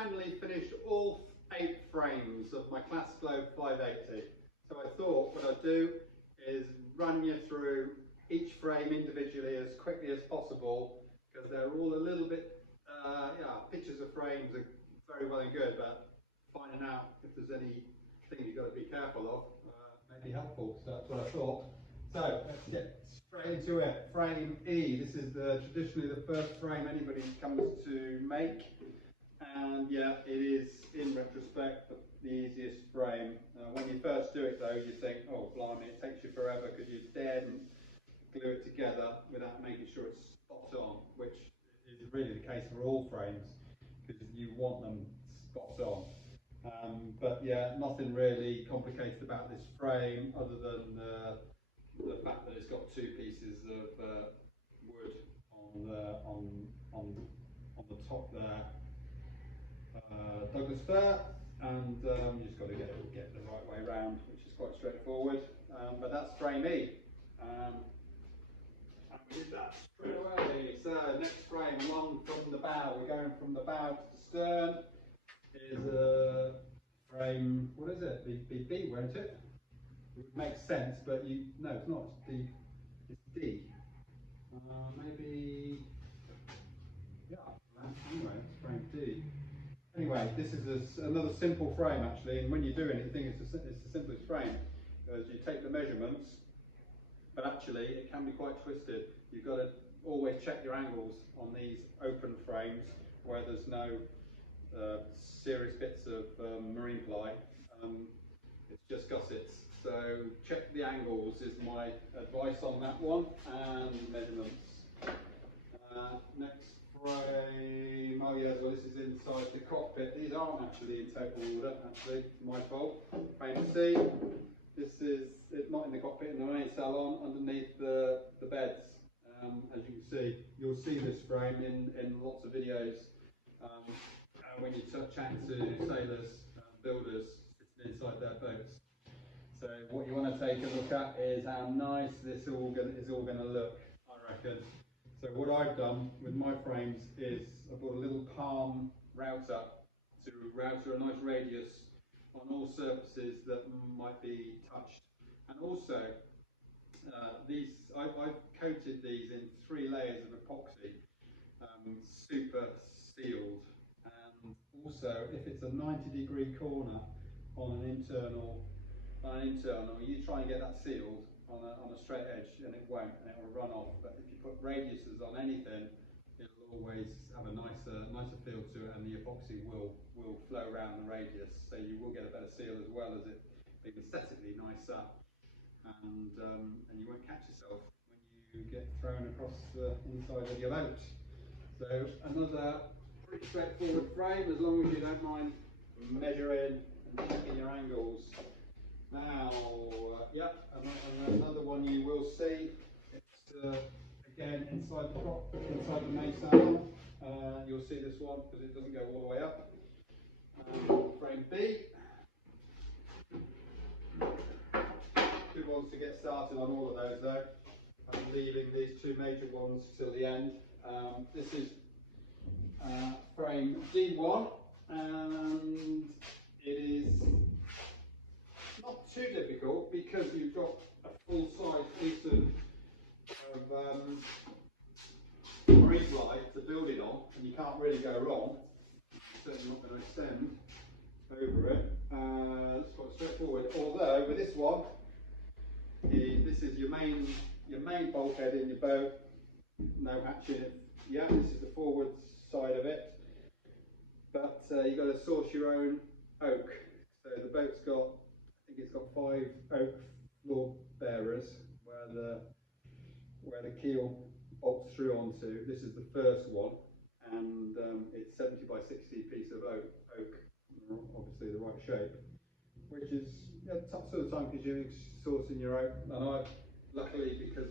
finally finished all 8 frames of my Classiclope 580. So I thought what I'd do is run you through each frame individually as quickly as possible, because they're all a little bit, pictures of frames are very well and good, but finding out if there's any things you've got to be careful of may be helpful. So that's what I thought. So let's get straight into it. Frame E. This is traditionally the first frame anybody comes to make, and yeah, it is in retrospect the easiest frame. When you first do it though, you think, oh blimey, it takes you forever because you daren't glue it together without making sure it's spot on, which is really the case for all frames because you want them spot on. But yeah, nothing really complicated about this frame other than the fact that it's got 2 pieces of wood on the top there, Douglas fir, and you just got to get the right way round, which is quite straightforward. But that's frame E. And we did that straight away. So next frame, along from the bow, we're going from the bow to the stern, is a frame, what is it? B, won't it? It would make sense, but no, it's not. It's D. Maybe, yeah. Anyway, it's frame D. Anyway, this is another simple frame actually, and when you do anything, it's the simplest frame, because you take the measurements, but actually it can be quite twisted. You've got to always check your angles on these open frames where there's no serious bits of marine ply. It's just gussets. So check the angles is my advice on that one, and measurements. Next frame, oh yeah, well this is inside the cockpit. These aren't actually in total order, actually, my fault. Frame C, this is it's not in the cockpit, in the main salon, underneath the beds. As you can see, you'll see this frame in lots of videos when you chat to sailors, builders sitting inside their boats. So what you want to take a look at is how nice this is all going to look, I reckon. So what I've done with my frames is I bought a little palm router to router a nice radius on all surfaces that might be touched. And also, I've coated these in 3 layers of epoxy, super sealed. And also, if it's a 90-degree corner on an internal, you try and get that sealed on a straight edge, and it won't, and it will run off. But if you put radiuses on anything, it'll always have a nicer feel to it, and the epoxy will flow around the radius, so you will get a better seal as well as it being aesthetically nicer, and you won't catch yourself when you get thrown across the inside of your boat. So another pretty straightforward frame, as long as you don't mind measuring and checking your angles. Now, another one you will see. It's again inside the main salon. You'll see this one because it doesn't go all the way up. Frame B. Good ones to get started on all of those though. I'm leaving these 2 major ones till the end. This is frame D1, and it is not too difficult because you've got a full-size piece of marine ply to build it on, and you can't really go wrong. Certainly not going to extend over it. It's quite straightforward. Although with this one, this is your main bulkhead in your boat. No hatching. Yeah, this is the forward side of it. But you've got to source your own oak. So the boat's got, I think it's got 5 oak floor bearers where the keel bolts through onto. This is the first one, and it's 70 by 60 piece of oak, obviously the right shape, which is tough sort of time because you're sourcing your oak. And I, luckily, because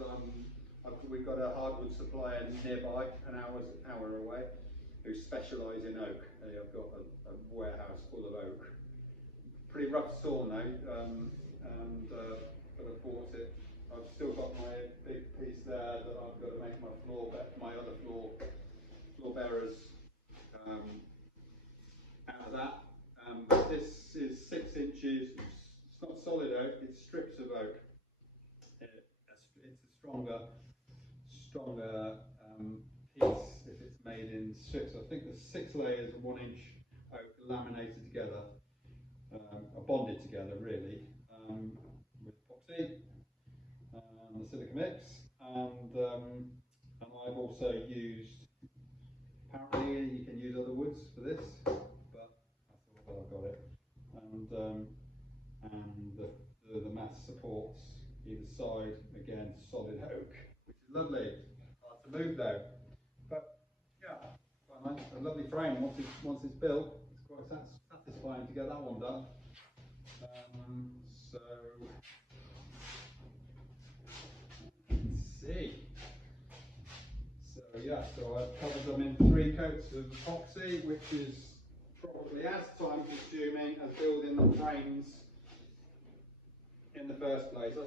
we've got a hardwood supplier nearby, an hour away, who specialise in oak. I've got a warehouse full of oak. Pretty rough sawn though, but I bought it. I've still got my big piece there that I've got to make my other floor bearers stronger piece if it's made in 6. I think there's 6 layers of 1 inch oak laminated together, or bonded together really, with epoxy and the silica mix, and I've also used, apparently you can use other woods for this, but I thought I've got it, and the mass supports either side, again solid oak, which is lovely. Hard to move though, but yeah, quite nice, a lovely frame. Once it's built, it's quite satisfying to get that one done. So let's see. So yeah, so I've covered them in 3 coats of epoxy, which is probably as time consuming as building the frames in the first place. I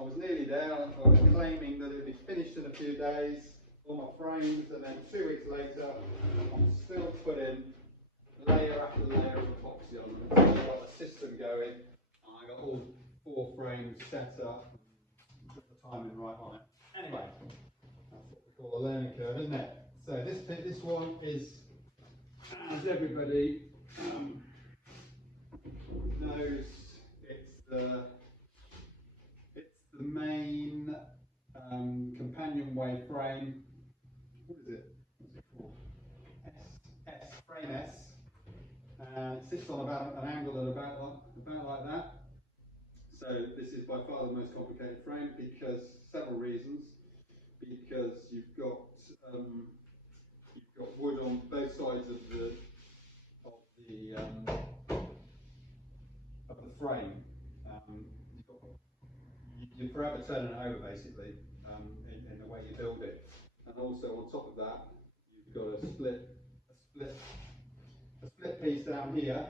was nearly there. I was claiming that it would be finished in a few days, all my frames, and then 2 weeks later I'm still putting layer after layer of epoxy on them until I got the system going. I got all 4 frames set up and put the timing right on it. Anyway, that's what we call a learning curve, isn't it? So this one is, as everybody knows, it's the main companionway frame. What is it? What's it called? Frame S. It sits on about an angle at about like that. So this is by far the most complicated frame because several reasons. Because you've got wood on both sides of the frame. You're forever turning it over basically in the way you build it, and also on top of that you've got a split piece down here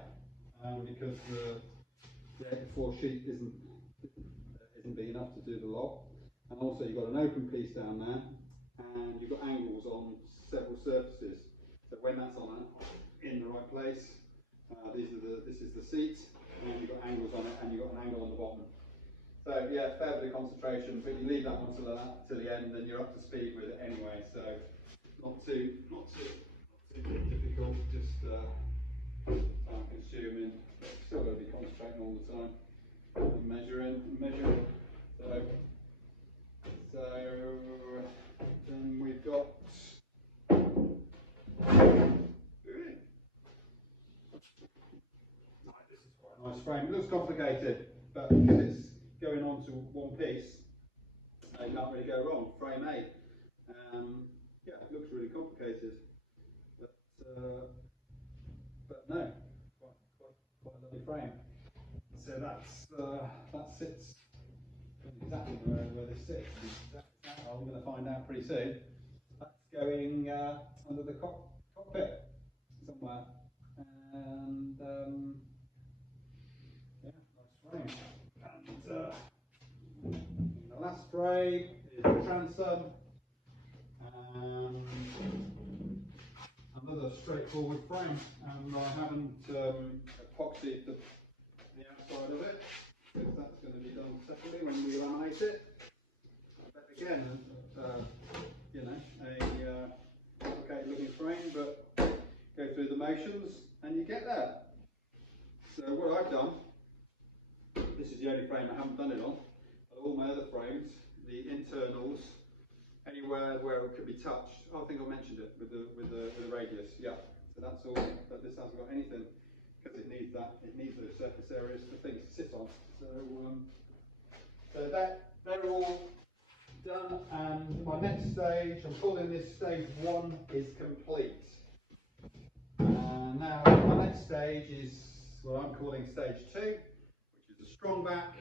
because the 8x4 sheet isn't big enough to do the log, and also you've got an open piece down there, and you've got angles on several surfaces. So when that's in the right place, this is the seat, and you've got angles on it, and you've got an angle on the bottom. So yeah, fair bit of concentration, but you leave that one to the end, and you're up to speed with it anyway. So not too difficult, just time consuming. But still got to be concentrating all the time and measuring. So then we've got. This is quite a nice frame. It looks complicated, but because it's going on to one piece, you can't really go wrong. Frame A. Yeah, it looks really complicated, but no, quite a lovely frame. So that sits exactly where this sits. I'm going to find out pretty soon. That's going under the cockpit somewhere, and yeah, nice frame. And the last frame is the transom. Another straightforward frame, and I haven't epoxied the outside of it because that's going to be done separately when we laminate it. But again, you know, a complicated looking frame, but go through the motions and you get there. So what I've done, this is the only frame I haven't done it on. All my other frames, the internals, anywhere where it could be touched. Oh, I think I mentioned it with the radius. Yeah. So that's all. But this hasn't got anything because it needs that. It needs those surface areas for things to sit on. So they're all done. And my next stage, I'm calling this stage 1, is complete. And now my next stage is what I'm calling stage 2, which is the strong back